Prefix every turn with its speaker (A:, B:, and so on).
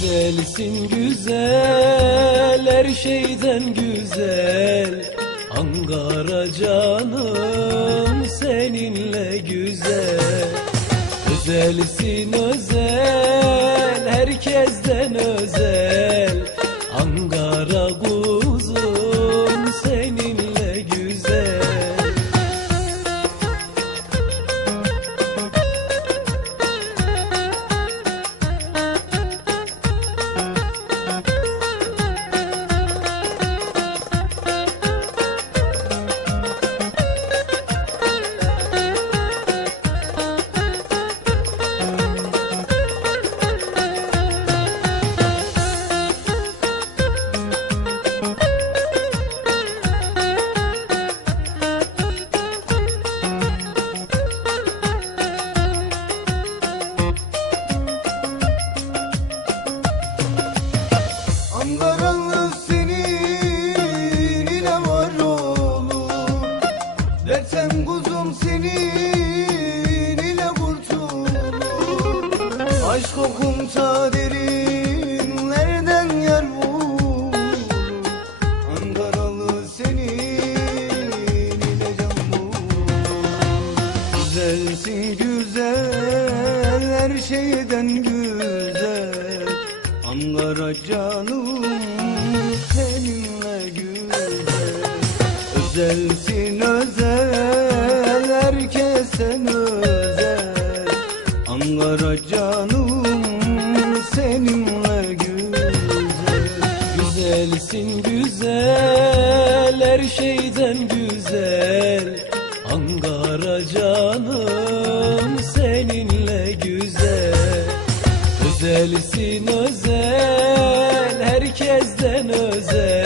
A: Güzelsin güzel her şeyden güzel. Ankara canım seninle güzel. Özelsin özel herkesten özel
B: Aşk kokunsa derinlerden yer vurur Ankaralı senin ile can Güzelsin güzel her şeyden güzel. Ankara canım seninle güzel. Özelsin Ankara canım seninle güzel.
A: Güzelsin güzel her şeyden güzel. Ankara canım seninle güzel. Özelsin özel herkesten özel.